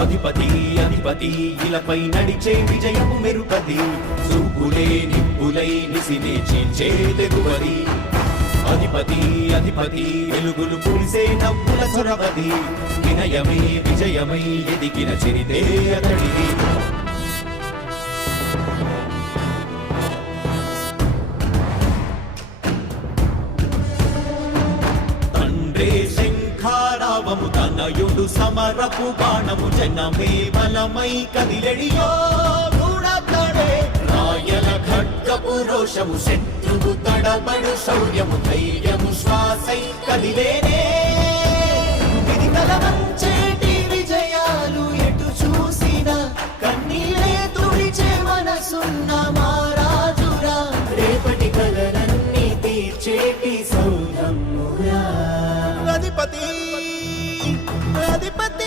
అధిపతి అధిపతి ఇలపై నడిచే విజయము మెరుపతి. చూపులే నిప్పులై నిసినే చీల్చే తెగువది. అధిపతి అధిపతి వెలుగులు పులిసే నవ్వుల చొరవది. వినయమై విజయమై ఎదిగిన చిరితే అతడిది. తండ్రి నయుడు సమరపు బాణము జనమే బలమై కదిలెడియో గూడతడే రాయల ఖడ్గపు రోషము శత్రువు తడబడు శౌర్యము ధైర్యము శ్వాసై కదిలేనే. ఇది ఎటు చూసిన కన్నీలే తుడిచే అధిపతి அதிபதி